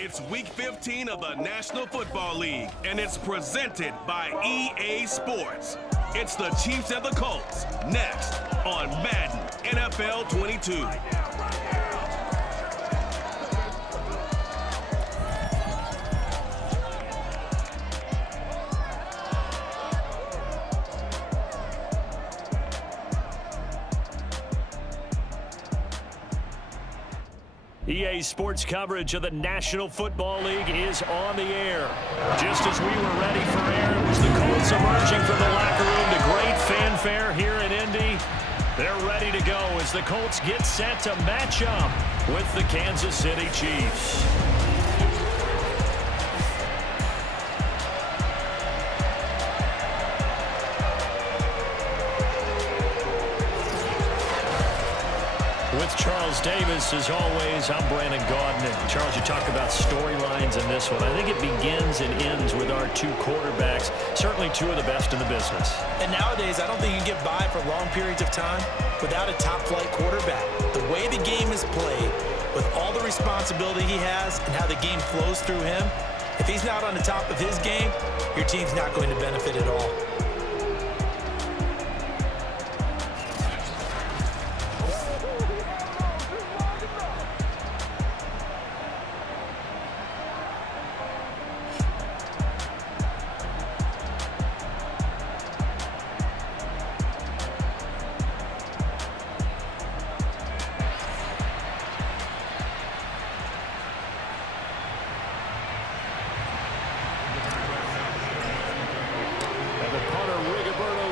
It's Week 15 of the National Football League, and it's presented by EA Sports. It's the Chiefs and the Colts, next on Madden NFL 22. EA Sports coverage of the National Football League is on the air. Just as we were ready for air, it was the Colts emerging from the locker room to great fanfare here in Indy. They're ready to go as the Colts get set to match up with the Kansas City Chiefs. With Charles Davis, as always, I'm Brandon Gaudin. And Charles, you talk about storylines in this one. I think it begins and ends with our two quarterbacks, certainly two of the best in the business. And nowadays, I don't think you can get by for long periods of time without a top-flight quarterback. The way the game is played, with all the responsibility he has and how the game flows through him, if he's not on the top of his game, your team's not going to benefit at all.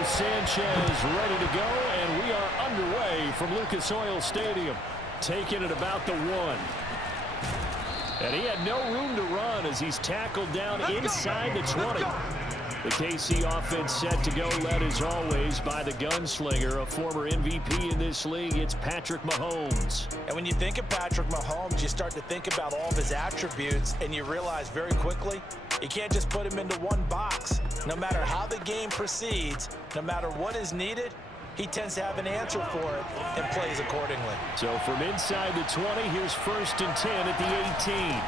Sanchez ready to go, and we are underway from Lucas Oil Stadium, taking it about the 1. And he had no room to run as he's tackled down inside the 20. The KC offense set to go, led as always by the gunslinger, a former MVP in this league. It's Patrick Mahomes. And when you think of Patrick Mahomes, you start to think about all of his attributes, and you realize very quickly you can't just put him into one box. No matter how the game proceeds, no matter what is needed, he tends to have an answer for it and plays accordingly. So from inside the 20, here's 1st and 10 at the 18.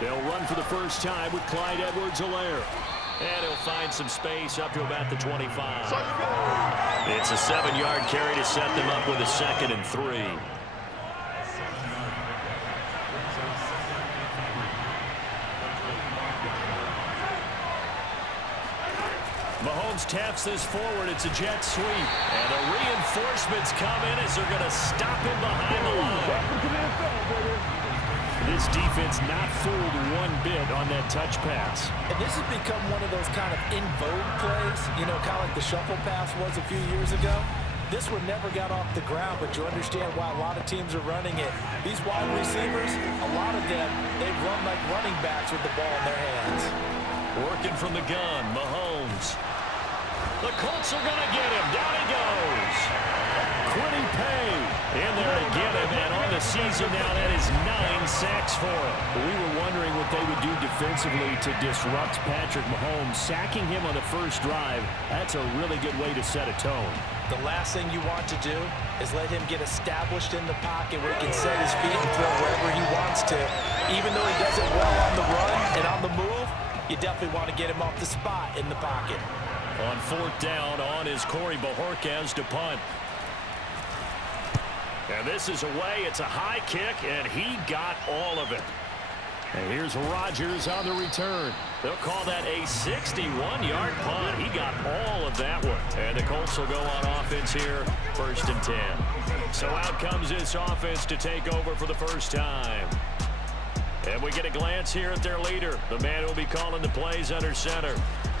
They'll run for the first time with Clyde Edwards-Helaire. And he'll find some space up to about the 25. It's a 7-yard carry to set them up with a 2nd and 3. Mahomes taps this forward. It's a jet sweep. And the reinforcements come in as they're going to stop him behind the line. This defense not fooled one bit on that touch pass. And this has become one of those kind of in vogue plays, you know, kind of like the shuffle pass was a few years ago. This one never got off the ground, but you understand why a lot of teams are running it. These wide receivers, a lot of them, they run like running backs with the ball in their hands. Working from the gun, Mahomes. The Colts are going to get him. Down he goes. Quiddy Pay in there to get him, and on the season now, that is 9 sacks for him. We were wondering what they would do defensively to disrupt Patrick Mahomes. Sacking him on the first drive, that's a really good way to set a tone. The last thing you want to do is let him get established in the pocket where he can set his feet and throw wherever he wants to. Even though he does it well on the run and on the move, you definitely want to get him off the spot in the pocket. On 4th down, on is Corey Bojorquez to punt. And this is away. It's a high kick, and he got all of it. And here's Rodgers on the return. They'll call that a 61-yard punt. He got all of that one. And the Colts will go on offense here, 1st and 10. So out comes this offense to take over for the first time. And we get a glance here at their leader, the man who will be calling the plays under center.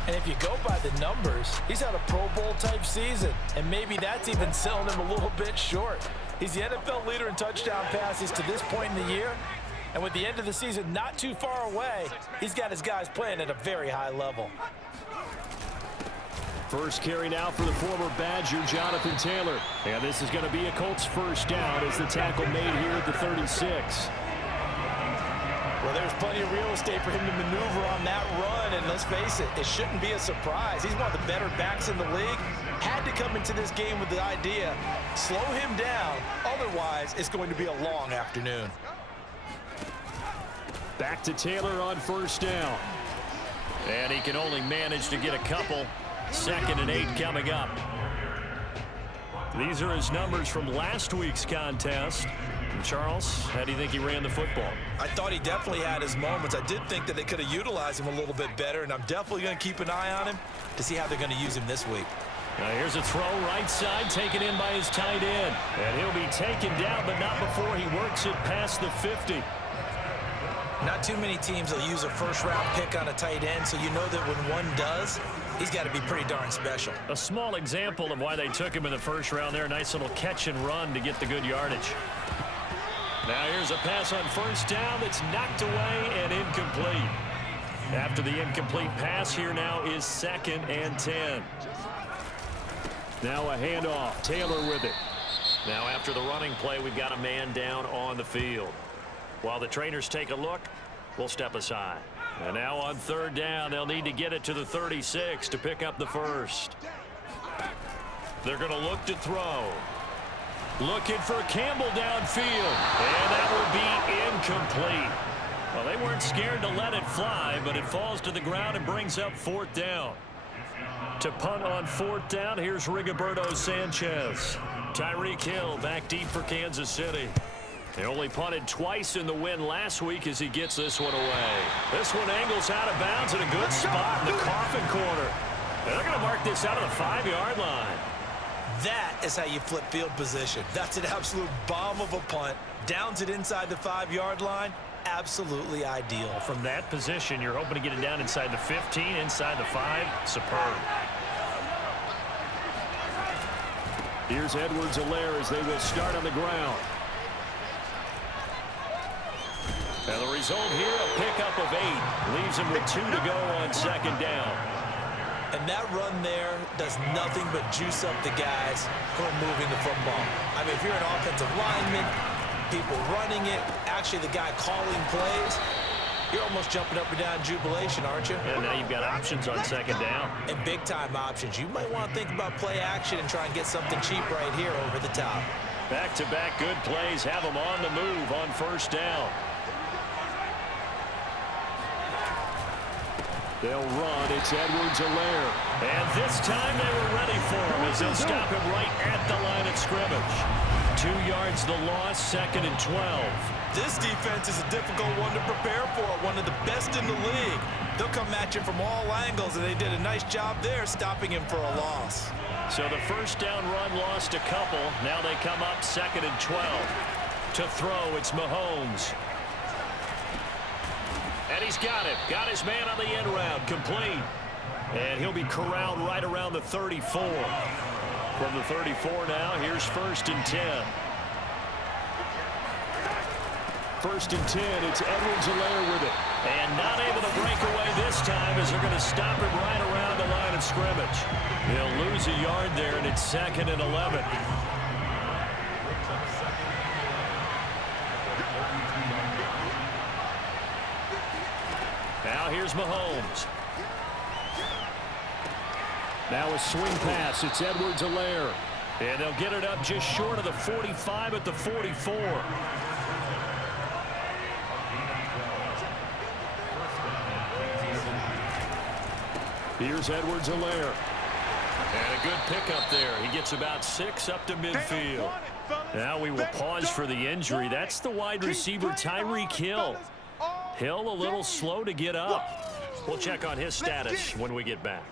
And if you go by the numbers, he's had a Pro Bowl type season. And maybe that's even selling him a little bit short. He's the NFL leader in touchdown passes to this point in the year. And with the end of the season not too far away, he's got his guys playing at a very high level. First carry now for the former Badger, Jonathan Taylor. And this is going to be a Colts first down as the tackle made here at the 36. Well, there's plenty of real estate for him to maneuver on that run, and let's face it, it shouldn't be a surprise. He's one of the better backs in the league. Had to come into this game with the idea, slow him down, otherwise it's going to be a long afternoon. Back to Taylor on first down. And he can only manage to get a couple. 2nd and 8 coming up. These are his numbers from last week's contest. And Charles, how do you think he ran the football? I thought he definitely had his moments. I did think that they could have utilized him a little bit better, and I'm definitely going to keep an eye on him to see how they're going to use him this week. Now here's a throw right side, taken in by his tight end. And he'll be taken down, but not before he works it past the 50. Not too many teams will use a first-round pick on a tight end, so you know that when one does, he's got to be pretty darn special. A small example of why they took him in the first round there. Nice little catch and run to get the good yardage. Now here's a pass on first down that's knocked away and incomplete. After the incomplete pass, here now is 2nd and 10. Now a handoff. Taylor with it. Now after the running play, we've got a man down on the field. While the trainers take a look, we'll step aside. And now on 3rd down, they'll need to get it to the 36 to pick up the first. They're going to look to throw. Looking for Campbell downfield. And that will be incomplete. Well, they weren't scared to let it fly, but it falls to the ground and brings up 4th down. To punt on 4th down, here's Rigoberto Sanchez. Tyreek Hill back deep for Kansas City. They only punted twice in the win last week as he gets this one away. This one angles out of bounds in a good spot in the coffin corner. And they're going to mark this out of the 5-yard line. That is how you flip field position. That's an absolute bomb of a punt. Downs it inside the 5-yard line. Absolutely ideal. From that position, you're hoping to get it down inside the 15, inside the 5. Superb. Here's Edwards-Helaire as they will start on the ground. And the result here, a pickup of 8. Leaves him with 2 to go on 2nd down. And that run there does nothing but juice up the guys who are moving the football. I mean, if you're an offensive lineman, people running it, actually the guy calling plays, you're almost jumping up and down in jubilation, aren't you? And now you've got options on 2nd down. And big-time options. You might want to think about play action and try and get something cheap right here over the top. Back-to-back good plays have them on the move on 1st down. They'll run. It's Edwards-Helaire. And this time they were ready for him as they'll stop him right at the line of scrimmage. 2 yards the loss, 2nd and 12. This defense is a difficult one to prepare for, one of the best in the league. They'll come at you from all angles, and they did a nice job there stopping him for a loss. So the 1st down run lost a couple. Now they come up 2nd and 12. To throw, it's Mahomes. And he's got it. Got his man on the end round. Complete. And he'll be corralled right around the 34. From the 34 now, here's 1st and 10. 1st and 10. It's Edwards-Helaire with it. And not able to break away this time as they're going to stop him right around the line of scrimmage. He'll lose a yard there, and it's 2nd and 11. Now here's Mahomes. Now a swing pass. It's Edwards-Helaire. And they'll get it up just short of the 45 at the 44. Here's Edwards-Helaire. And a good pickup there. He gets about 6 up to midfield. Now we will pause for the injury. That's the wide receiver, Tyreek Hill. Hill a little slow to get up. We'll check on his status when we get back.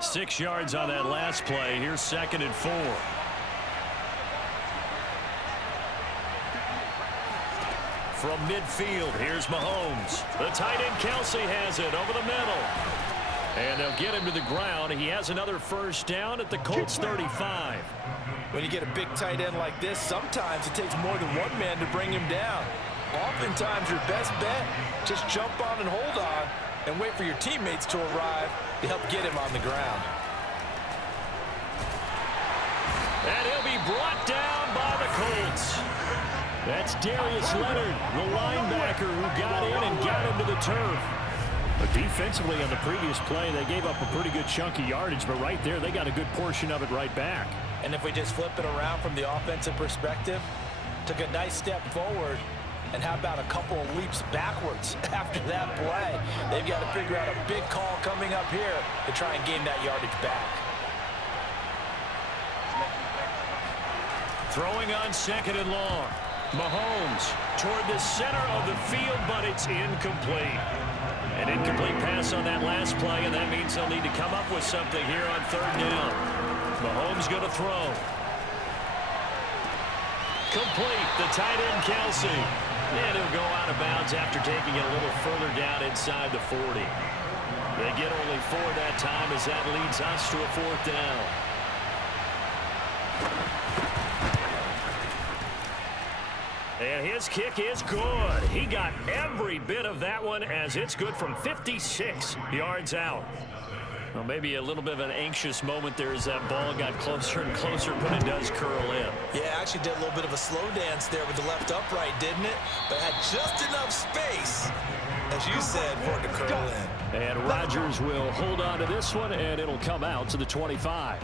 6 yards on that last play. Here's 2nd and 4. From midfield, here's Mahomes. The tight end Kelsey has it over the middle. And they'll get him to the ground. He has another 1st down at the Colts 35. When you get a big tight end like this, sometimes it takes more than one man to bring him down. Oftentimes, your best bet, just jump on and hold on and wait for your teammates to arrive to help get him on the ground. And he'll be brought down by the Colts. That's Darius Leonard, the linebacker who got in and got into the turf. But defensively on the previous play, they gave up a pretty good chunk of yardage, but right there, they got a good portion of it right back. And if we just flip it around from the offensive perspective, took a nice step forward. And how about a couple of leaps backwards after that play? They've got to figure out a big call coming up here to try and gain that yardage back. Throwing on 2nd and long. Mahomes toward the center of the field, but it's incomplete. An incomplete pass on that last play, and that means they'll need to come up with something here on 3rd down. Mahomes going to throw. Complete, the tight end, Kelsey. And he'll go out of bounds after taking it a little further down inside the 40. They get only 4 that time as that leads us to a 4th down. And his kick is good. He got every bit of that one as it's good from 56 yards out. Well, maybe a little bit of an anxious moment there as that ball got closer and closer, but it does curl in. Yeah, actually did a little bit of a slow dance there with the left upright, didn't it? But had just enough space, as you said, for it to curl in. And Rodgers will hold on to this one, and it'll come out to the 25.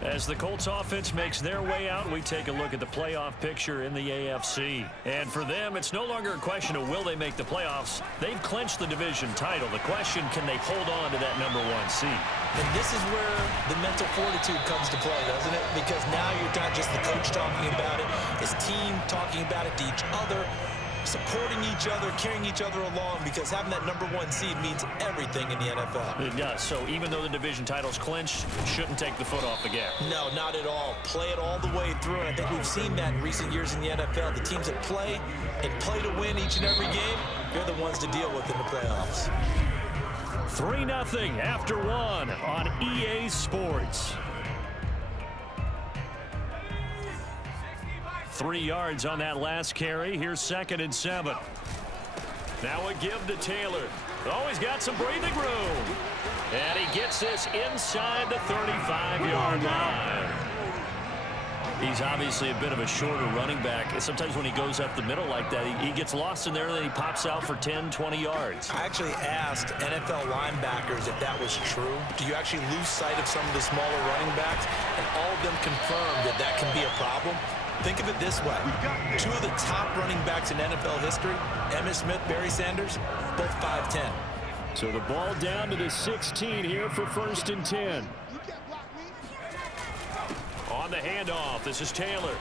As the Colts offense makes their way out, we take a look at the playoff picture in the AFC. And for them, it's no longer a question of will they make the playoffs. They've clinched the division title. The question, can they hold on to that #1 seed? And this is where the mental fortitude comes to play, doesn't it? Because now you're not just the coach talking about it, it's team talking about it to each other, supporting each other, carrying each other along, because having that #1 seed means everything in the NFL. It does. So even though the division title's clinched, shouldn't take the foot off the gas. No, not at all. Play it all the way through. And I think we've seen that in recent years in the NFL. The teams that play and play to win each and every game, they're the ones to deal with in the playoffs. 3-0 after 1 on EA Sports. 3 yards on that last carry. Here's 2nd and 7. Now a give to Taylor. Oh, he's got some breathing room. And he gets this inside the 35-yard line. He's obviously a bit of a shorter running back. Sometimes when he goes up the middle like that, he gets lost in there, and then he pops out for 10, 20 yards. I actually asked NFL linebackers if that was true. Do you actually lose sight of some of the smaller running backs? And all of them confirmed that that can be a problem. Think of it this way. 2 of the top running backs in NFL history, Emmitt Smith, Barry Sanders, both 5'10". So the ball down to the 16 here for 1st and 10. On the handoff, this is Taylor.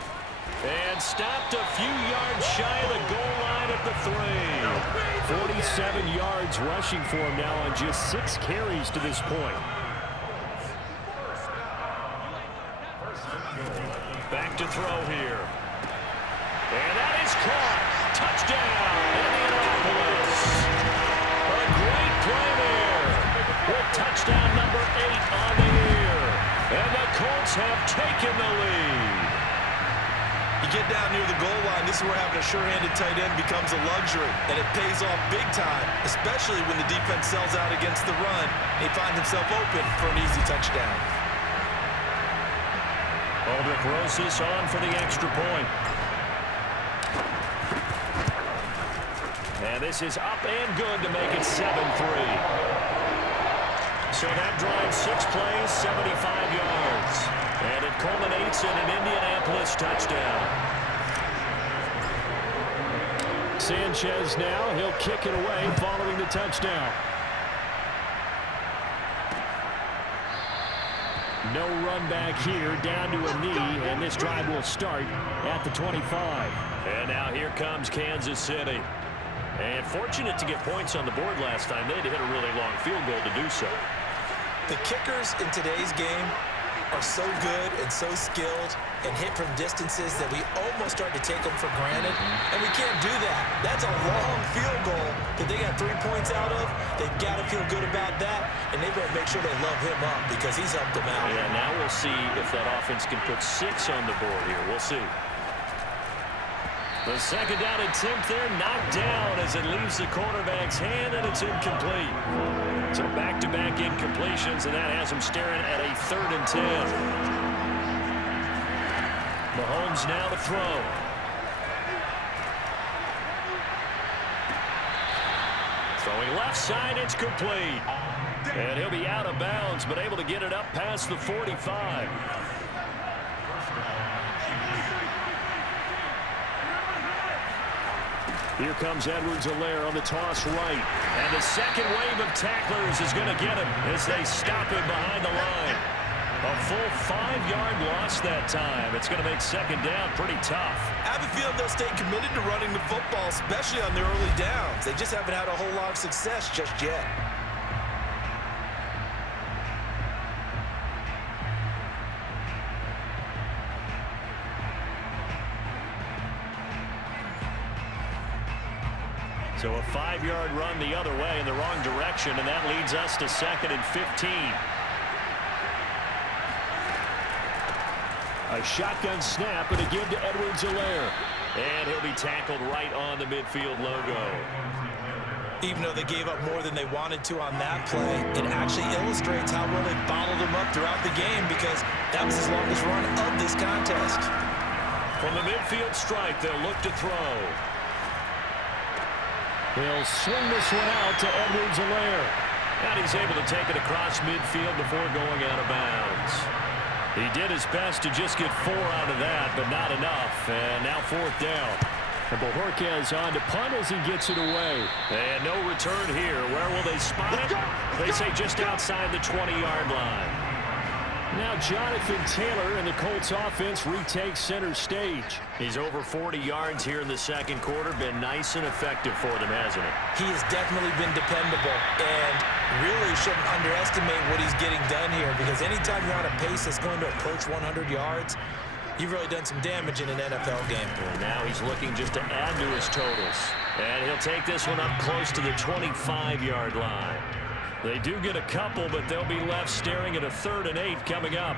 And stopped a few yards shy of the goal line at the 3. 47 yards rushing for him now on just 6 carries to this point. Back to throw here. And that is caught. Touchdown, Indianapolis. A great play there. With touchdown number 8 on the year. And the Colts have taken the lead. You get down near the goal line, this is where having a sure-handed tight end becomes a luxury. And it pays off big time, especially when the defense sells out against the run. He finds himself open for an easy touchdown. Aldrich Rosas on for the extra point. And this is up and good to make it 7-3. So that drives 6 plays, 75 yards. And it culminates in an Indianapolis touchdown. Sanchez now, he'll kick it away following the touchdown. No run back here, down to a knee, and this drive will start at the 25. And now here comes Kansas City. And fortunate to get points on the board last time. They had to hit a really long field goal to do so. The kickers in today's game are so good and so skilled and hit from distances that we almost start to take them for granted. And we can't do that. That's a long field goal that they got 3 points out of. They've got to feel good about that, and they better make sure they love him up because he's helped them out. Yeah, now we'll see if that offense can put 6 on the board here. We'll see. The 2nd down attempt there knocked down as it leaves the quarterback's hand, and it's incomplete. So back-to-back incompletions, and that has him staring at a 3rd and 10. Mahomes now to throw. Throwing left side, it's complete. And he'll be out of bounds, but able to get it up past the 45. Here comes Edwards-Helaire on the toss right. And the second wave of tacklers is going to get him as they stop him behind the line. A full 5-yard loss that time. It's going to make second down pretty tough. I have a feeling they'll stay committed to running the football, especially on their early downs. They just haven't had a whole lot of success just yet. So a 5-yard run the other way in the wrong direction, and that leads us to 2nd and 15. A shotgun snap and a give to Edwards-Helaire. And he'll be tackled right on the midfield logo. Even though they gave up more than they wanted to on that play, it actually illustrates how well they bottled them up throughout the game, because that was his longest run of this contest. From the midfield stripe, they'll look to throw. He'll swing this one out to Edwards-Helaire. And he's able to take it across midfield before going out of bounds. He did his best to just get 4 out of that, but not enough. And now 4th down. And Bojorquez on to punt as he gets it away. And no return here. Where will they spot it? They say just outside the 20-yard line. Now Jonathan Taylor and the Colts offense retakes center stage. He's over 40 yards here in the second quarter. Been nice and effective for them, hasn't he? He has definitely been dependable, and really shouldn't underestimate what he's getting done here, because anytime you're on a pace that's going to approach 100 yards, you've really done some damage in an NFL game. And now he's looking just to add to his totals. And he'll take this one up close to the 25-yard line. They do get a couple, but they'll be left staring at a 3rd and 8 coming up.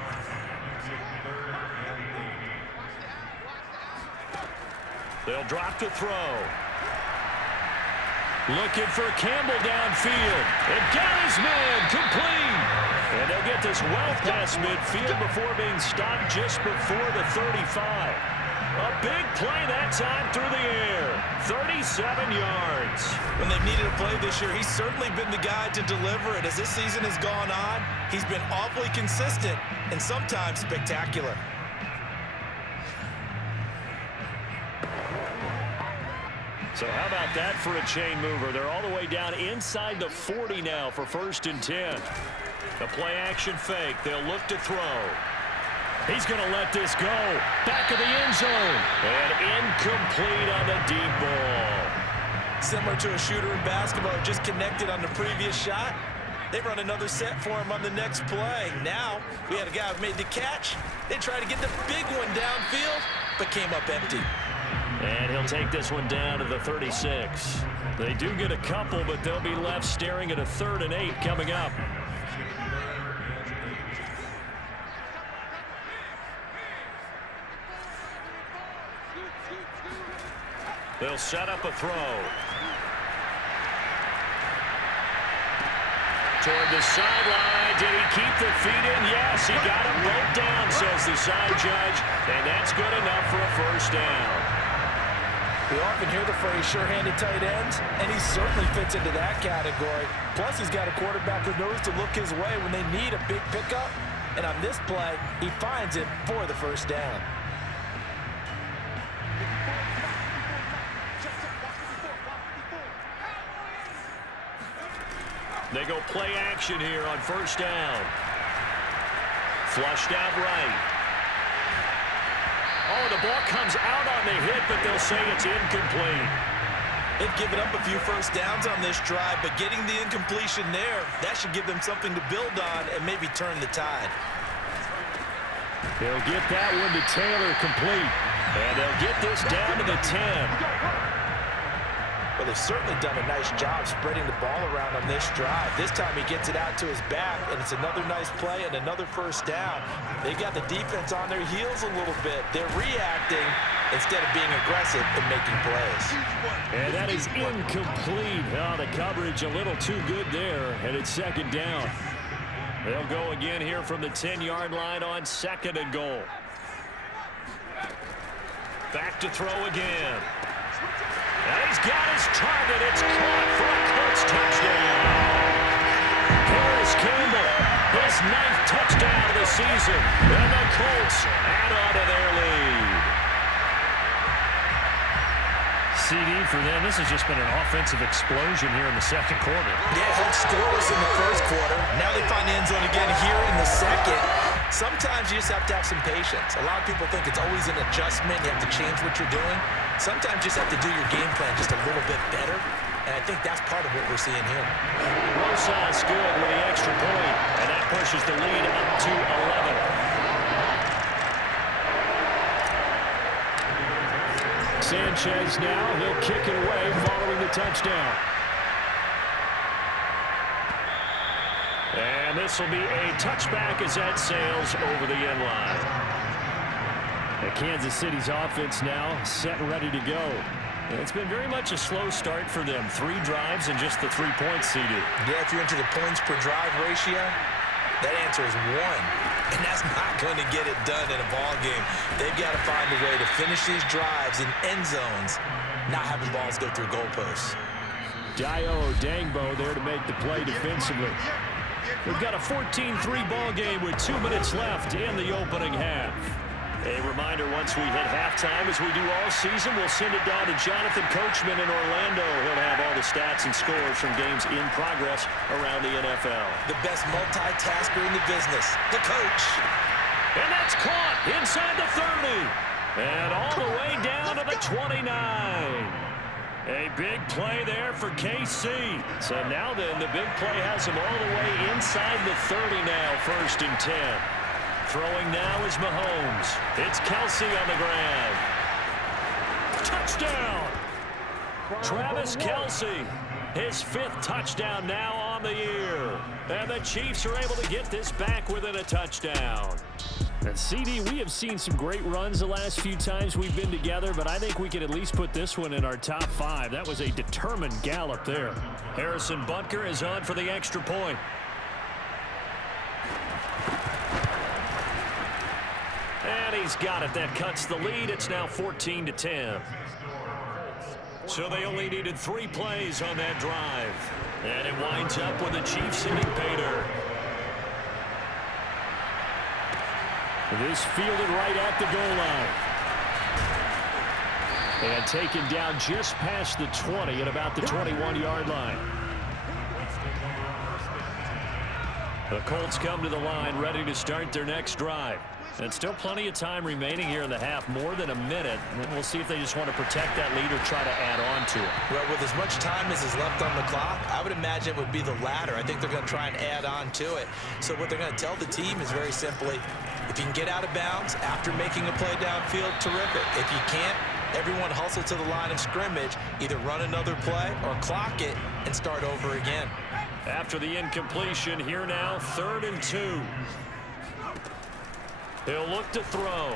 They'll drop to throw. Looking for Campbell downfield. And got his man complete. And they'll get this well past midfield before being stopped just before the 35. A big play that time through the air. 37 yards. When they've needed a play this year, he's certainly been the guy to deliver it. As this season has gone on, he's been awfully consistent and sometimes spectacular. So how about that for a chain mover? They're all the way down inside the 40 now for 1st and 10. The play action fake. They'll look to throw. He's going to let this go. Back of the end zone. And incomplete on the deep ball. Similar to a shooter in basketball who just connected on the previous shot. They run another set for him on the next play. Now, we had a guy who made the catch. They tried to get the big one downfield, but came up empty. And he'll take this one down to the 36. They do get a couple, but they'll be left staring at a 3rd and 8 coming up. They'll set up a throw. Toward the sideline. Did he keep the feet in? Yes, he got them both down, says the side judge. And that's good enough for a 1st down. We often hear the phrase sure-handed tight ends, and he certainly fits into that category. Plus, he's got a quarterback who knows to look his way when they need a big pickup. And on this play, he finds it for the 1st down. They go play action here on 1st down. Flushed out right. Oh, the ball comes out on the hit, but they'll say it's incomplete. They've given up a few 1st downs on this drive, but getting the incompletion there, that should give them something to build on and maybe turn the tide. They'll get that one to Taylor complete. And they'll get this down to the 10. Well, they've certainly done a nice job spreading the ball around on this drive. This time he gets it out to his back, and it's another nice play and another 1st down. They've got the defense on their heels a little bit. They're reacting instead of being aggressive and making plays. And that is incomplete. Oh, the coverage a little too good there, and it's 2nd down. They'll go again here from the 10-yard line on 2nd and goal. Back to throw again. And he's got his target. It's caught for a Colts touchdown. Harris Campbell, his 9th touchdown of the season. And the Colts add on to their lead. CD, for them, this has just been an offensive explosion here in the second quarter. Yeah, held scoreless in the first quarter. Now they find the end zone again here in the second. Sometimes you just have to have some patience. A lot of people think it's always an adjustment. You have to change what you're doing. Sometimes you just have to do your game plan just a little bit better. And I think that's part of what we're seeing here. Rosas good with the extra point, and that pushes the lead up to 11. Sanchez now, he'll kick it away following the touchdown. And this will be a touchback as that sails over the end line. And Kansas City's offense now set and ready to go. And it's been very much a slow start for them. 3 drives and just the 3 points, CD. Yeah, if you're into the points per drive ratio, that answer is 1. And that's not going to get it done in a ball game. They've got to find a way to finish these drives in end zones, not having balls go through goalposts. Dio Dangbo there to make the play defensively. We've got a 14-3 ball game with 2 minutes left in the opening half. A reminder, once we hit halftime, as we do all season, we'll send it down to Jonathan Coachman in Orlando. He'll have all the stats and scores from games in progress around the NFL. The best multitasker in the business, the coach. And that's caught inside the 30. And all the way down to the 29. A big play there for KC. So now then, the big play has him all the way inside the 30 now, 1st and 10. Throwing now is Mahomes. It's Kelsey on the ground. Touchdown! Travis Kelsey, his 5th touchdown now on the year. And the Chiefs are able to get this back within a touchdown. And CD, we have seen some great runs the last few times we've been together, but I think we can at least put this one in our top 5. That was a determined gallop there. Harrison Butker is on for the extra point. And he's got it. That cuts the lead. It's now 14-10. So they only needed 3 plays on that drive. And it winds up with the Chiefs sending Pater. This fielded right at the goal line. And taken down just past the 20 at about the 21-yard line. The Colts come to the line ready to start their next drive. And still plenty of time remaining here in the half, more than a minute. And we'll see if they just want to protect that lead or try to add on to it. Well, with as much time as is left on the clock, I would imagine it would be the latter. I think they're going to try and add on to it. So what they're going to tell the team is very simply, if you can get out of bounds after making a play downfield, terrific. If you can't, everyone hustle to the line of scrimmage, either run another play or clock it and start over again. After the incompletion, here now, 3rd and 2. He'll look to throw.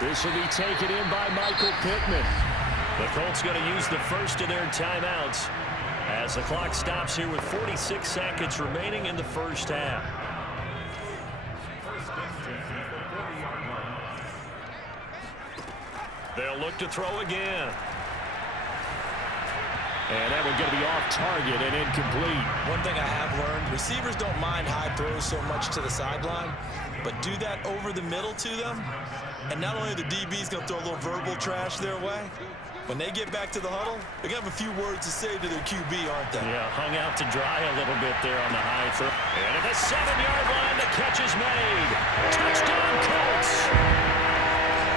This will be taken in by Michael Pittman. The Colts going to use the first of their timeouts as the clock stops here with 46 seconds remaining in the first half. They'll look to throw again. And that one's going to be off target and incomplete. One thing I have learned, receivers don't mind high throws so much to the sideline, but do that over the middle to them, and not only are the DBs going to throw a little verbal trash their way, when they get back to the huddle, they're going to have a few words to say to their QB, aren't they? Yeah, hung out to dry a little bit there on the high throw. And at the 7-yard line, the catch is made. Touchdown, Colts.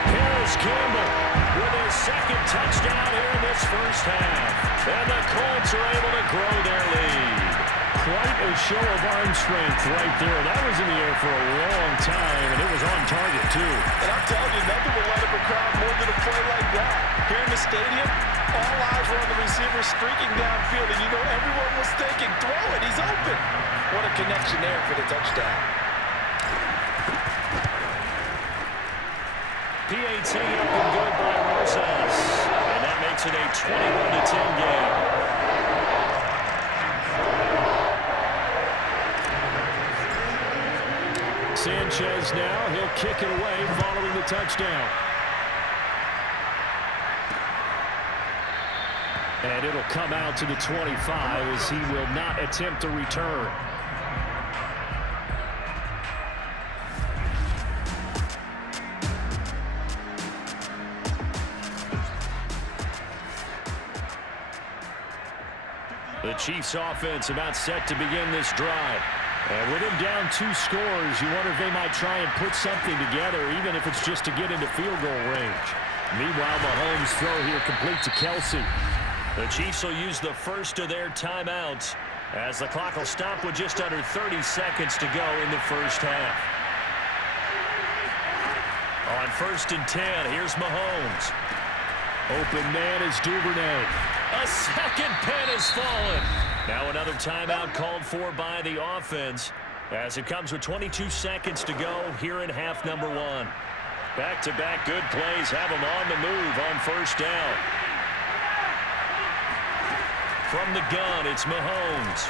Paris Campbell with his 2nd touchdown here in this first half. And the Colts are able to grow their lead. Quite a show of arm strength right there. That was in the air for a long time, and it was on target, too. And I'm telling you, nothing will light up a crowd more than a play like that. Here in the stadium, all eyes were on the receiver streaking downfield, and you know everyone was thinking, throw it, he's open. What a connection there for the touchdown. PAT up and good by Rosas. And that makes it a 21-10 game. Sanchez now, he'll kick it away following the touchdown. And it'll come out to the 25 as he will not attempt a return. The Chiefs offense about set to begin this drive. And with him down 2 scores, you wonder if they might try and put something together, even if it's just to get into field goal range. Meanwhile, Mahomes' throw here complete to Kelsey. The Chiefs will use the first of their timeouts as the clock will stop with just under 30 seconds to go in the first half. On 1st and 10, here's Mahomes. Open man is Duvernay. A second pin has fallen. Now another timeout called for by the offense as it comes with 22 seconds to go here in half number 1. Back-to-back good plays have them on the move on 1st down. From the gun, it's Mahomes.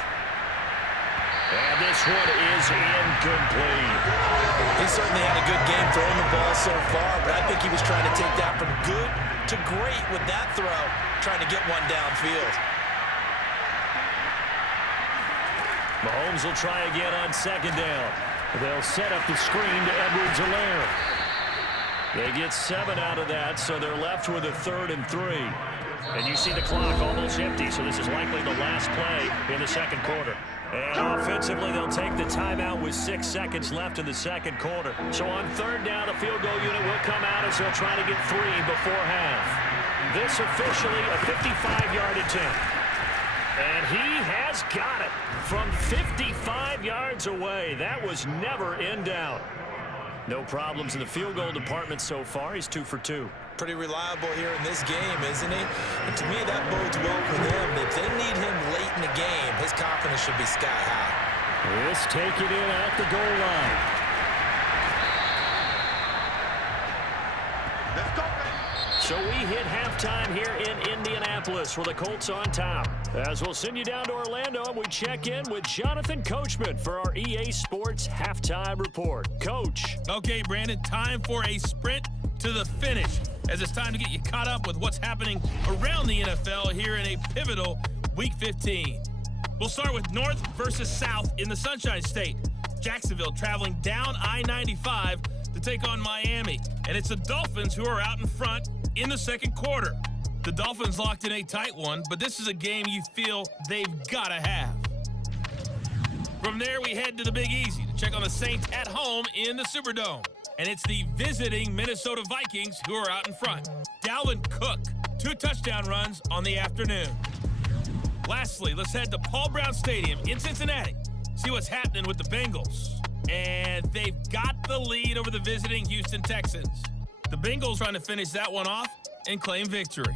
And this one is incomplete. He certainly had a good game throwing the ball so far, but I think he was trying to take that from good to great with that throw, trying to get one downfield. Mahomes will try again on 2nd down. They'll set up the screen to Edwards-Helaire. They get 7 out of that, so they're left with a 3rd and 3. And you see the clock almost empty, so this is likely the last play in the 2nd quarter. And offensively, they'll take the timeout with 6 seconds left in the 2nd quarter. So on 3rd down, the field goal unit will come out as they'll try to get 3 before half. This officially a 55-yard attempt. And he has got it from 55 yards away. That was never in doubt. No problems in the field goal department so far. He's 2 for 2. Pretty reliable here in this game, isn't he? And to me, that bodes well for them. If they need him late in the game, his confidence should be sky high. This take it in at the goal line. Let's go. So we hit halftime here in Indianapolis with the Colts on top. As we'll send you down to Orlando and we check in with Jonathan Coachman for our EA Sports Halftime Report. Coach. Okay, Brandon, time for a sprint to the finish, as it's time to get you caught up with what's happening around the NFL here in a pivotal Week 15. We'll start with North versus South in the Sunshine State. Jacksonville traveling down I-95 to take on Miami, and it's the Dolphins who are out in front in the 2nd quarter. The Dolphins locked in a tight one, but this is a game you feel they've got to have. From there, we head to the Big Easy to check on the Saints at home in the Superdome. And it's the visiting Minnesota Vikings who are out in front. Dalvin Cook, 2 touchdown runs on the afternoon. Lastly, let's head to Paul Brown Stadium in Cincinnati. See what's happening with the Bengals. And they've got the lead over the visiting Houston Texans. The Bengals trying to finish that one off and claim victory.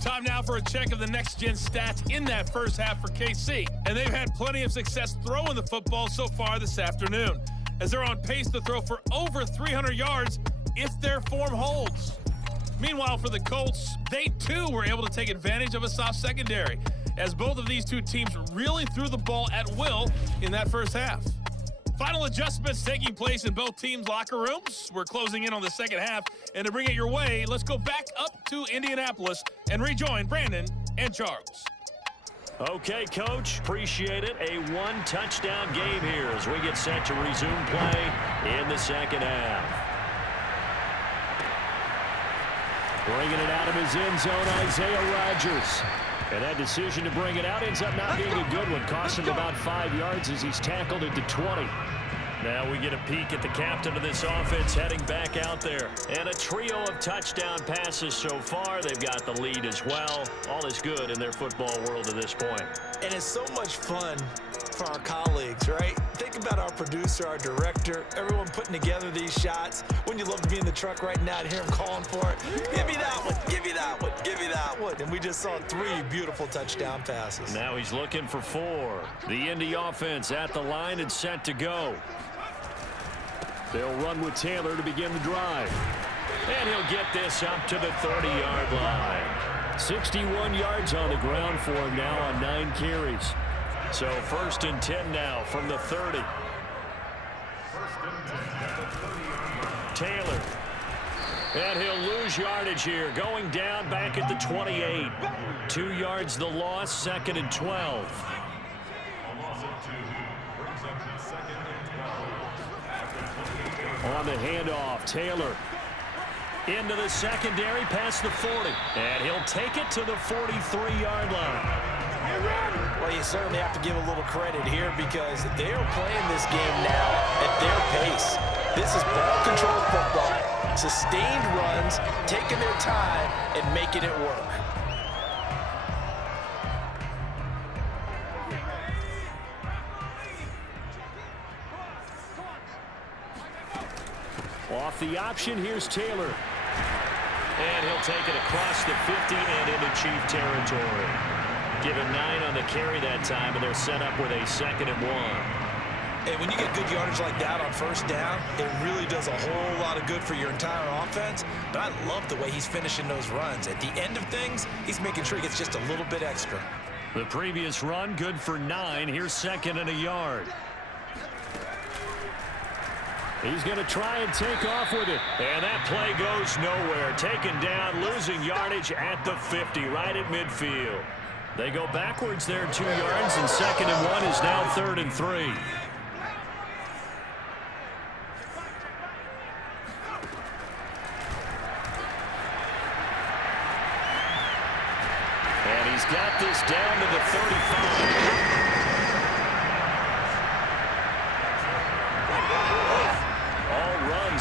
Time now for a check of the next-gen stats in that first half for KC. And they've had plenty of success throwing the football so far this afternoon, as they're on pace to throw for over 300 yards if their form holds. Meanwhile, for the Colts, they too were able to take advantage of a soft secondary, as both of these two teams really threw the ball at will in that first half. Final adjustments taking place in both teams' locker rooms. We're closing in on the 2nd half, and to bring it your way, let's go back up to Indianapolis and rejoin Brandon and Charles. Okay, Coach, appreciate it. A 1-touchdown game here as we get set to resume play in the 2nd half. Bringing it out of his end zone, Isaiah Rodgers. And that decision to bring it out ends up not being a good one. Cost him about 5 yards as he's tackled at the 20. Now we get a peek at the captain of this offense heading back out there. And a trio of touchdown passes so far. They've got the lead as well. All is good in their football world at this point. And it's so much fun for our colleagues, right? Think about our producer, our director, everyone putting together these shots. Wouldn't you love to be in the truck right now and hear him calling for it? Give me that one, give me that one, give me that one. And we just saw 3 beautiful touchdown passes. Now he's looking for 4. The Indy offense at the line and set to go. They'll run with Taylor to begin the drive. And he'll get this up to the 30-yard line. 61 yards on the ground for him now on 9 carries. So 1st and 10 now from the 30. Taylor. And he'll lose yardage here, going down back at the 28. 2 yards the loss, 2nd and 12. On the handoff, Taylor. Into the secondary past the 40. And he'll take it to the 43-yard line. Well, you certainly have to give a little credit here because they are playing this game now at their pace. This is ball control football, sustained runs, taking their time, and making it work. Off the option, here's Taylor. And he'll take it across the 50 and into Chief territory. Give him 9 on the carry that time, and they're set up with a 2nd and 1. Hey, when you get good yardage like that on first down, it really does a whole lot of good for your entire offense. But I love the way he's finishing those runs. At the end of things, he's making sure he gets just a little bit extra. The previous run, good for 9. Here's 2nd and a yard. He's going to try and take off with it. And that play goes nowhere. Taken down, losing yardage at the 50, right at midfield. They go backwards there 2 yards, and 2nd and 1 is now 3rd and 3. And he's got this down to the 35.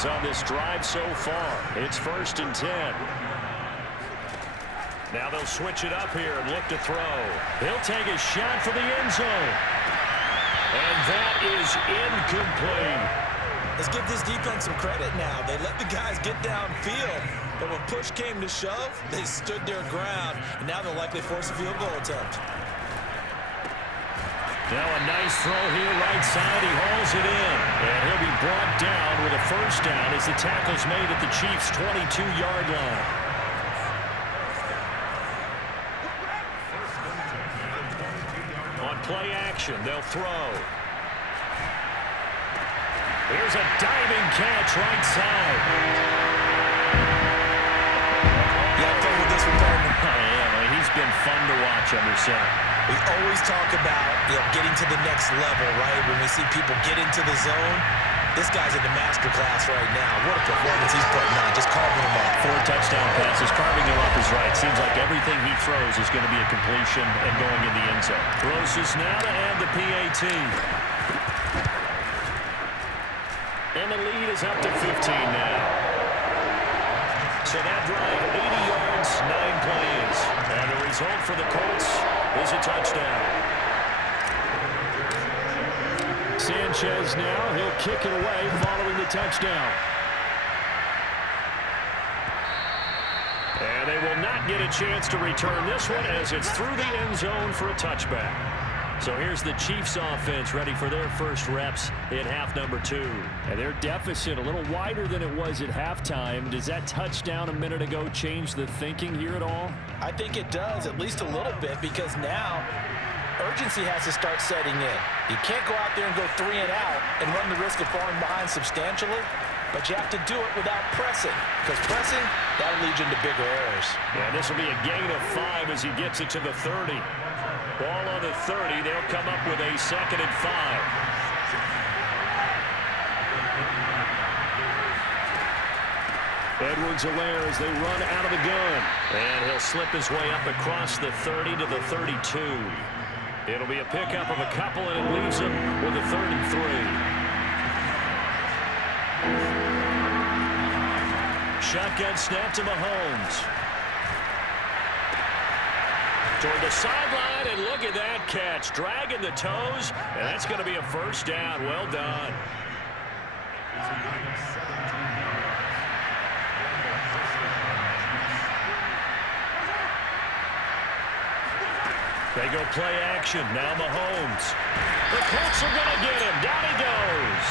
On this drive so far. It's 1st and 10. Now they'll switch it up here and look to throw. He'll take a shot for the end zone. And that is incomplete. Let's give this defense some credit now. They let the guys get downfield, but when push came to shove, they stood their ground, and now they'll likely force a field goal attempt. Now a nice throw here right side. He hauls it in. And he'll be brought down with a 1st down as the tackle's made at the Chiefs' 22-yard line. On play action, they'll throw. Here's a diving catch right side. You have fun with this one, partner? Yeah, he's been fun to watch under center. We always talk about, getting to the next level, right? When we see people get into the zone, this guy's in the master class right now. What a performance he's putting on, just carving them up. 4 touchdown passes, carving them up is right. Seems like everything he throws is going to be a completion and going in the end zone. Throws this now to add the PAT. And the lead is up to 15 now. So that drive, 80 yards, 9 plays. And the result for the Colts is a touchdown. Sanchez now, he'll kick it away following the touchdown. And they will not get a chance to return this one as it's through the end zone for a touchback. So here's the Chiefs offense ready for their first reps in half number 2. And their deficit a little wider than it was at halftime. Does that touchdown a minute ago change the thinking here at all? I think it does, at least a little bit, because now urgency has to start setting in. You can't go out there and go 3 and out and run the risk of falling behind substantially, but you have to do it without pressing, because pressing, that'll lead you into bigger errors. Yeah, this will be a gain of 5 as he gets it to the 30. Ball on the 30. They'll come up with a 2nd and 5. Edwards-Helaire as they run out of the gun. And he'll slip his way up across the 30 to the 32. It'll be a pickup of a couple, and it leaves him with a 3rd and 3. Shotgun snap to Mahomes. Toward the sideline, and look at that catch. Dragging the toes, and that's going to be a 1st down. Well done. They go play action. Now Mahomes. The Colts are going to get him. Down he goes.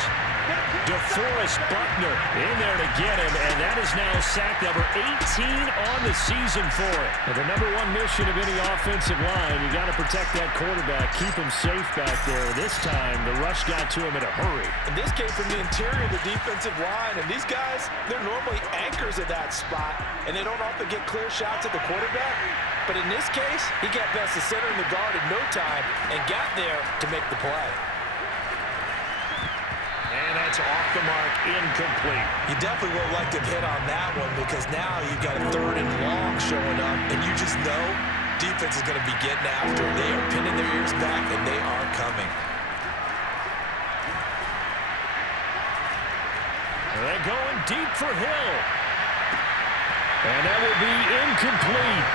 DeForest Buckner in there to get him, and that is now sack number 18 on the season for it. And the #1 mission of any offensive line, you got to protect that quarterback, keep him safe back there. This time, the rush got to him in a hurry. And this came from the interior of the defensive line, and these guys, they're normally anchors at that spot, and they don't often get clear shots at the quarterback. But in this case, he got past the center and the guard in no time and got there to make the play. And that It's off the mark, incomplete. You definitely would like to have hit on that one because now you've got a 3rd and long showing up, and you just know defense is going to be getting after it. They are pinning their ears back, and they are coming. They're going deep for Hill. And that will be incomplete.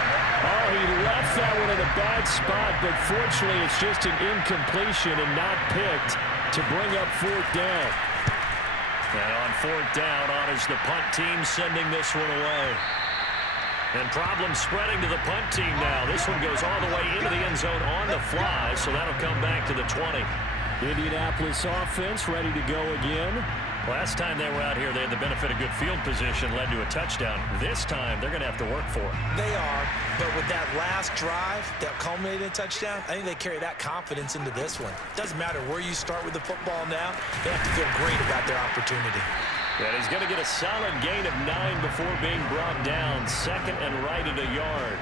Oh, he left that one in a bad spot, but fortunately it's just an incompletion and not picked to bring up 4th down. And on 4th down, honors the punt team, sending this one away. And problems spreading to the punt team now. This one goes all the way into the end zone on the fly, so that'll come back to the 20. Indianapolis offense ready to go again. Last time they were out here, they had the benefit of good field position, led to a touchdown. This time, they're going to have to work for it. They are, but with that last drive that culminated in a touchdown, I think they carry that confidence into this one. Doesn't matter where you start with the football now, they have to feel great about their opportunity. And he's going to get a solid gain of 9 before being brought down. 2nd and right at a yard.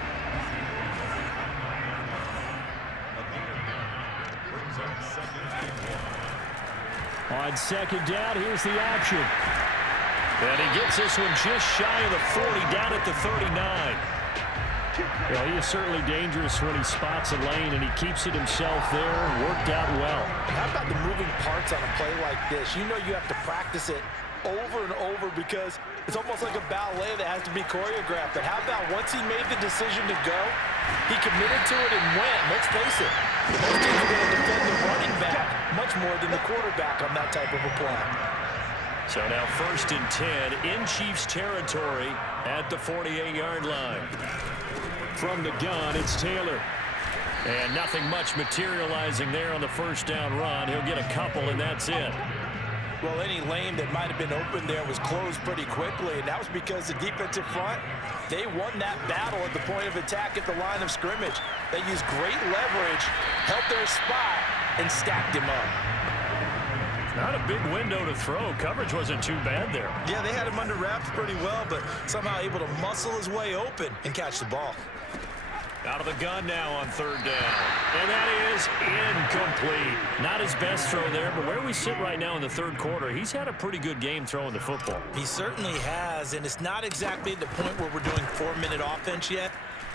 On 2nd down, here's the option. And he gets this one just shy of the 40, down at the 39. Well, he is certainly dangerous when he spots a lane, and he keeps it himself there. Worked out well. How about the moving parts on a play like this? You know you have to practice it over and over because it's almost like a ballet that has to be choreographed. But how about once he made the decision to go, he committed to it and went. Let's face it, most teams are going to defend the running back much more than the quarterback on that type of a play. So now 1st and 10 in Chiefs territory at the 48-yard line. From the gun, it's Taylor. And nothing much materializing there on the 1st down run. He'll get a couple, and that's it. Well, any lane that might have been open there was closed pretty quickly, and that was because the defensive front, they won that battle at the point of attack at the line of scrimmage. They used great leverage, helped their spot, and stacked him up. Not a big window to throw. Coverage wasn't too bad there. Yeah, they had him under wraps pretty well, but somehow able to muscle his way open and catch the ball. Out of the gun now on 3rd down. And that is incomplete. Not his best throw there, but where we sit right now in the 3rd quarter, he's had a pretty good game throwing the football. He certainly has, and it's not exactly at the point where we're doing 4-minute offense yet,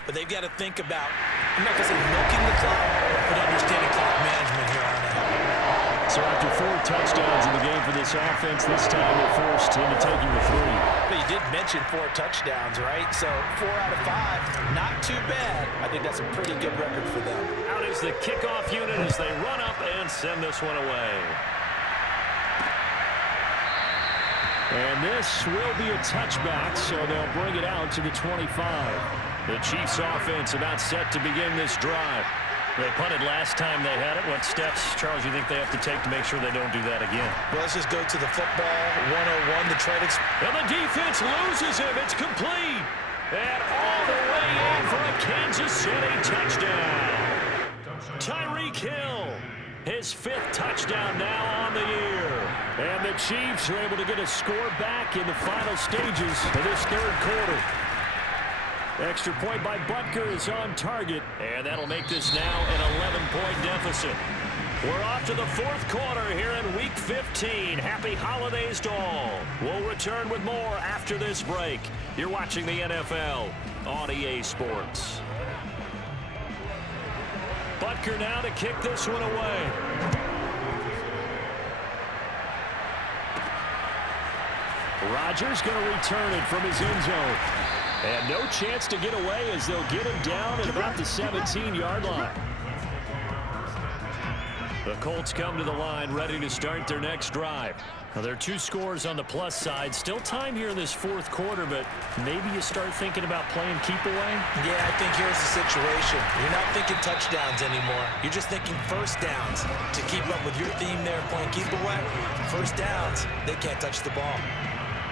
but they've got to think about, I'm not going to say milking the clock, but understanding clock management here on out. So after 4 touchdowns in the game for this offense, this time they're forced into taking the 3. But you did mention 4 touchdowns, right? So 4 out of 5, not too bad. I think that's a pretty good record for them. Out is the kickoff unit as they run up and send this one away. And this will be a touchback, so they'll bring it out to the 25. The Chiefs offense about set to begin this drive. They punted last time they had it. What steps, Charles, you think they have to take to make sure they don't do that again? Well, let's just go to the football 101, the try to... And the defense loses him. It's complete. And all the way in for a Kansas City touchdown. Tyreek Hill, his 5th touchdown now on the year. And the Chiefs are able to get a score back in the final stages of this 3rd quarter. Extra point by Butker is on target, and that'll make this now an 11-point deficit. We're off to the 4th quarter here in Week 15. Happy holidays to all. We'll return with more after this break. You're watching the NFL on EA Sports. Butker now to kick this one away. Rodgers going to return it from his end zone. And no chance to get away as they'll get him down at about the 17-yard line. The Colts come to the line ready to start their next drive. Now, there are 2 scores on the plus side. Still time here in this 4th quarter, but maybe you start thinking about playing keep away? Yeah, I think here's the situation. You're not thinking touchdowns anymore. You're just thinking 1st downs. To keep up with your theme there, playing keep away, 1st downs, they can't touch the ball.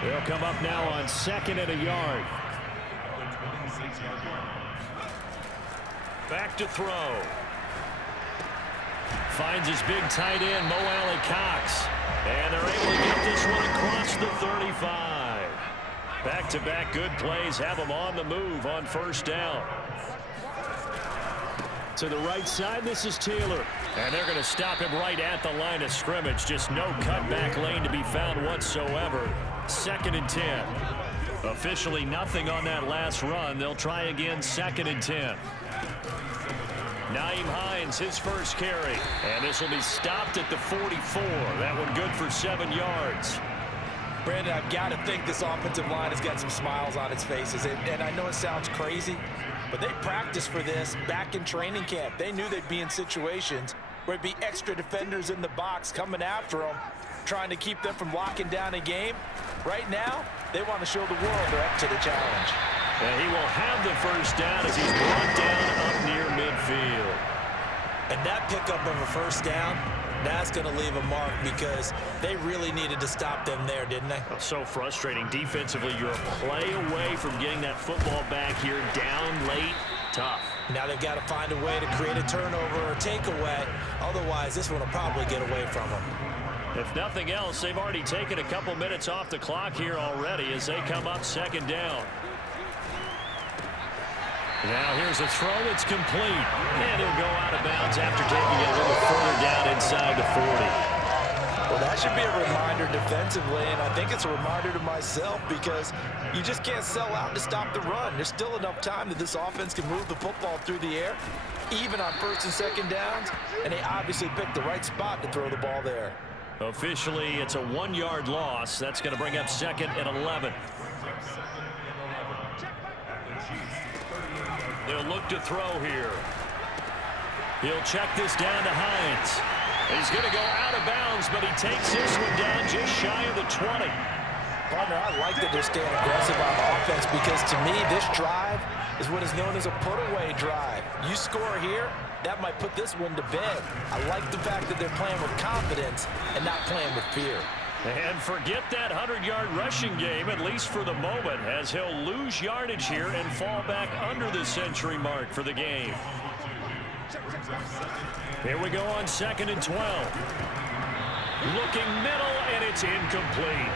They'll come up now on 2nd and a yard. Back to throw. Finds his big tight end, Mo Alley-Cox. And they're able to get this one across the 35. Back-to-back good plays have them on the move on 1st down. To the right side, this is Taylor. And they're going to stop him right at the line of scrimmage. Just no cutback lane to be found whatsoever. 2nd and 10. Officially nothing on that last run. They'll try again 2nd and 10. Nyheim Hines, his first carry. And this will be stopped at the 44. That one good for 7 yards. Brandon, I've got to think this offensive line has got some smiles on its faces. And I know it sounds crazy, but they practiced for this back in training camp. They knew they'd be in situations where it'd be extra defenders in the box coming after them, trying to keep them from locking down a game. Right now, they want to show the world they're up to the challenge. And he will have the first down as he's brought down up near midfield. And that pickup of a first down, that's going to leave a mark because they really needed to stop them there, didn't they? So frustrating. Defensively, you're a play away from getting that football back here down late. Tough. Now they've got to find a way to create a turnover or takeaway. Otherwise, this one will probably get away from them. If nothing else, they've already taken a couple minutes off the clock here already as they come up 2nd down. Now here's a throw that's complete. And he'll go out of bounds after taking it a little further down inside the 40. Well, that should be a reminder defensively, and I think it's a reminder to myself because you just can't sell out to stop the run. There's still enough time that this offense can move the football through the air, even on 1st and 2nd downs, and they obviously picked the right spot to throw the ball there. Officially, it's a 1-yard loss. That's going to bring up 2nd and 11. They'll look to throw here. He'll check this down to Hines. He's going to go out of bounds, but he takes this one down just shy of the 20. Partner, I like that they're staying aggressive on offense because to me, this drive is what is known as a put-away drive. You score here, that might put this one to bed. I like the fact that they're playing with confidence and not playing with fear. And forget that 100-yard rushing game, at least for the moment, as he'll lose yardage here and fall back under the century mark for the game. Here we go on 2nd and 12. Looking middle, and it's incomplete.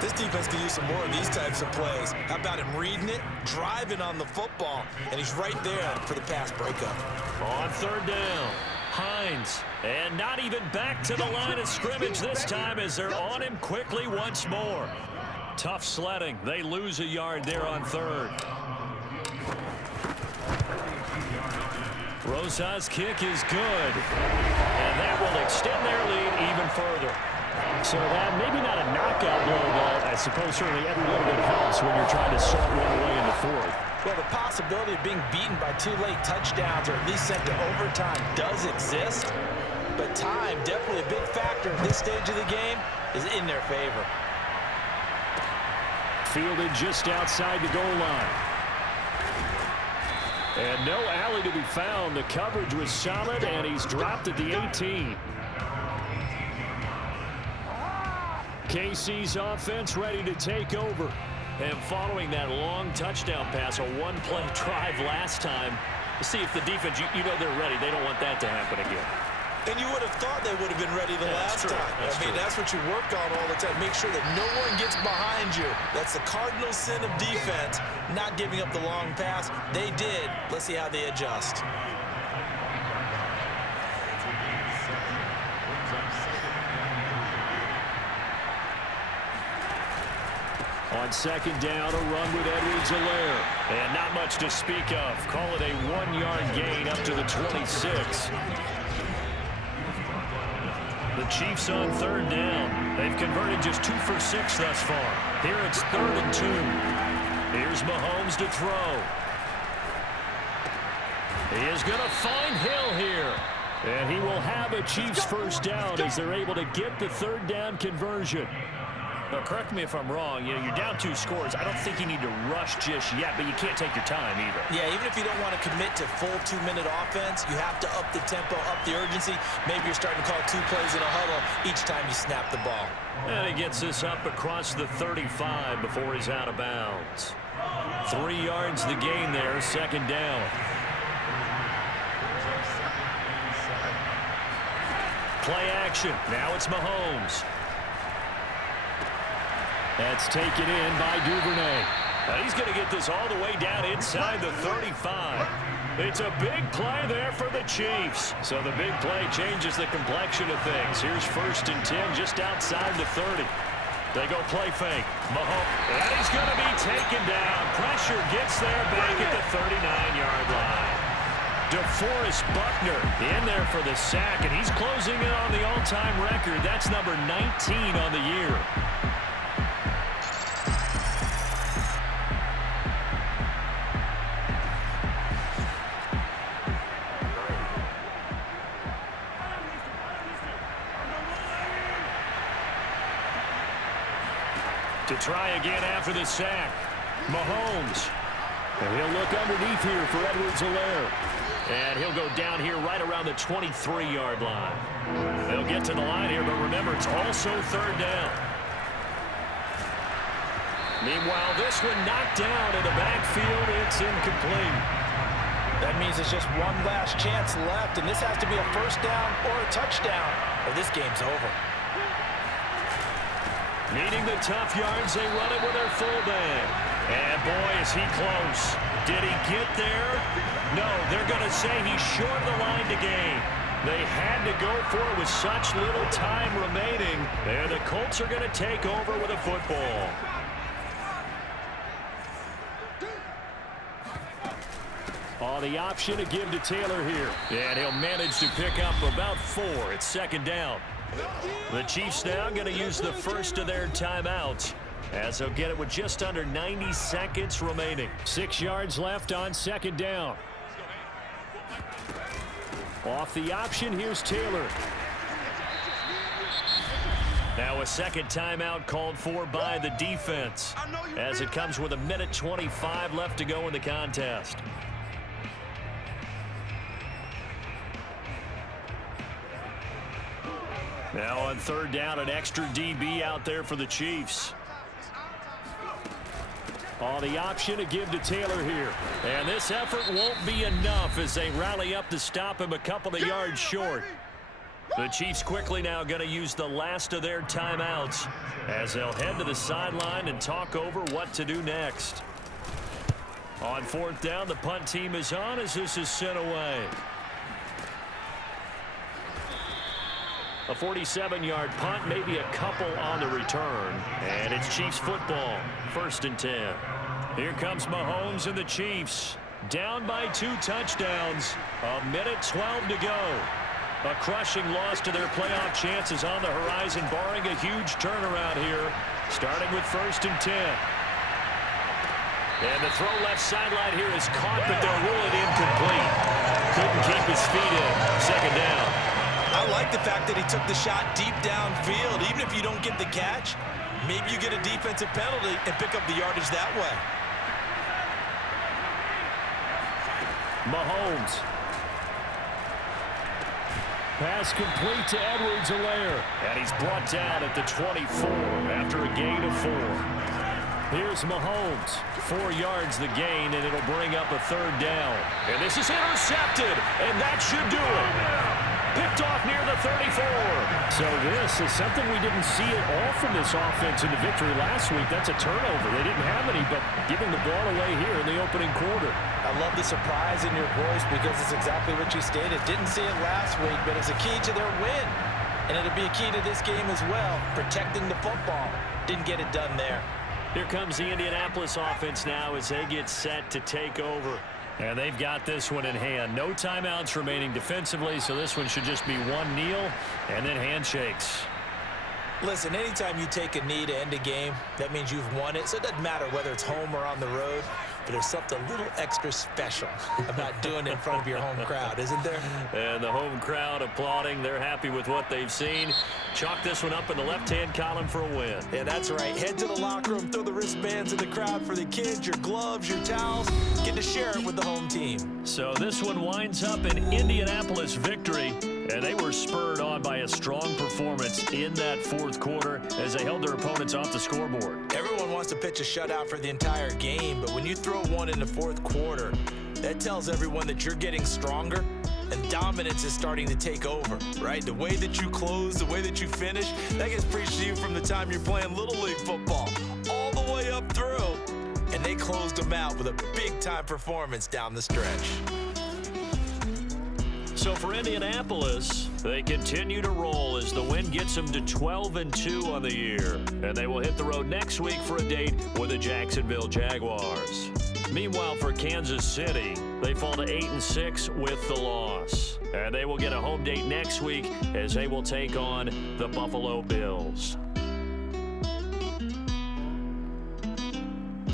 This defense can use some more of these types of plays. How about him reading it, driving on the football, and he's right there for the pass breakup. On 3rd down, Hines, and not even back to the line of scrimmage this time as they're on him quickly once more. Tough sledding. They lose a yard there on 3rd. Rosa's kick is good, and that will extend their lead even further. So that maybe not a knockout blow, but I suppose certainly every little bit helps when you're trying to salt one away in the 4th. Well, the possibility of being beaten by 2 late touchdowns or at least sent to overtime does exist, but time, definitely a big factor at this stage of the game, is in their favor. Fielded just outside the goal line. And no alley to be found. The coverage was solid, and he's dropped at the 18. KC's offense ready to take over. And following that long touchdown pass, a 1-play drive last time, to see if the defense, you know they're ready. They don't want that to happen again. And you would have thought they would have been ready the last time. That's what you work on all the time. Make sure that no one gets behind you. That's the cardinal sin of defense, not giving up the long pass. They did. Let's see how they adjust. On 2nd down, a run with Edwards-Helaire. And not much to speak of. Call it a 1-yard gain up to the 26. The Chiefs on 3rd down. They've converted just 2 for 6 thus far. Here it's 3rd and 2. Here's Mahomes to throw. He is going to find Hill here. And he will have a Chiefs first down as they're able to get the 3rd down conversion. Now, correct me if I'm wrong. You're down 2 scores. I don't think you need to rush just yet, but you can't take your time either. Yeah, even if you don't want to commit to full 2-minute offense, you have to up the tempo, up the urgency. Maybe you're starting to call 2 plays in a huddle each time you snap the ball. And he gets this up across the 35 before he's out of bounds. 3 yards the gain there, 2nd down. Play action. Now it's Mahomes. That's taken in by Duvernay. And he's going to get this all the way down inside the 35. It's a big play there for the Chiefs. So the big play changes the complexion of things. Here's 1st and 10 just outside the 30. They go play fake. Mahomes. And he's going to be taken down. Pressure gets there back at the 39-yard line. DeForest Buckner in there for the sack, and he's closing in on the all-time record. That's number 19 on the year. To try again after the sack, Mahomes. And he'll look underneath here for Edwards-Helaire. And he'll go down here right around the 23-yard line. They'll get to the line here, but remember, it's also 3rd down. Meanwhile, this one knocked down in the backfield. It's incomplete. That means there's just one last chance left, and this has to be a 1st down or a touchdown, or this game's over. Needing the tough yards, they run it with their fullback. And boy, is he close. Did he get there? No, they're going to say he's short of the line to gain. They had to go for it with such little time remaining. And the Colts are going to take over with a football. Oh, the option to give to Taylor here. And he'll manage to pick up about 4. It's 2nd down. The Chiefs now going to use the first of their timeouts, as they'll get it with just under 90 seconds remaining. 6 yards left on 2nd down. Off the option, here's Taylor. Now a 2nd timeout called for by the defense, as it comes with 1:25 left to go in the contest. Now on 3rd down, an extra DB out there for the Chiefs. Oh, the option to give to Taylor here. And this effort won't be enough as they rally up to stop him a couple of yards short. The Chiefs quickly now going to use the last of their timeouts as they'll head to the sideline and talk over what to do next. On 4th down, the punt team is on as this is sent away. A 47-yard punt, maybe a couple on the return. And it's Chiefs football, 1st and 10. Here comes Mahomes and the Chiefs. Down by 2 touchdowns. 1:12 to go. A crushing loss to their playoff chances on the horizon, barring a huge turnaround here. Starting with 1st and 10. And the throw left sideline here is caught, but they'll rule it incomplete. Couldn't keep his feet in. 2nd down. I like the fact that he took the shot deep downfield. Even if you don't get the catch, maybe you get a defensive penalty and pick up the yardage that way. Mahomes. Pass complete to Edwards-Helaire. And he's brought down at the 24 after a gain of 4. Here's Mahomes. 4 yards the gain, and it'll bring up a 3rd down. And this is intercepted, and that should do it. Picked off near the 34. So this is something we didn't see at all from this offense in the victory last week. That's a turnover. They didn't have any, but giving the ball away here in the opening quarter. I love the surprise in your voice because it's exactly what you stated. Didn't see it last week, but it's a key to their win. And it'll be a key to this game as well, protecting the football. Didn't get it done there. Here comes the Indianapolis offense now as they get set to take over. And they've got this one in hand. No timeouts remaining defensively, so this one should just be one kneel and then handshakes. Listen, anytime you take a knee to end a game, that means you've won it. So it doesn't matter whether it's home or on the road, but there's something a little extra special about doing it in front of your home crowd, isn't there? And the home crowd applauding. They're happy with what they've seen. Chalk this one up in the left-hand column for a win. Yeah, that's right. Head to the locker room, throw the wristbands in the crowd for the kids, your gloves, your towels. Get to share it with the home team. So this one winds up an Indianapolis victory. And they were spurred on by a strong performance in that fourth quarter as they held their opponents off the scoreboard. Everyone wants to pitch a shutout for the entire game, but when you throw one in the fourth quarter, that tells everyone that you're getting stronger and dominance is starting to take over, right? The way that you close, the way that you finish, that gets preached to you from the time you're playing Little League football all the way up through. And they closed them out with a big-time performance down the stretch. So for Indianapolis, they continue to roll as the win gets them to 12-2 on the year. And they will hit the road next week for a date with the Jacksonville Jaguars. Meanwhile, for Kansas City, they fall to 8-6 with the loss. And they will get a home date next week as they will take on the Buffalo Bills.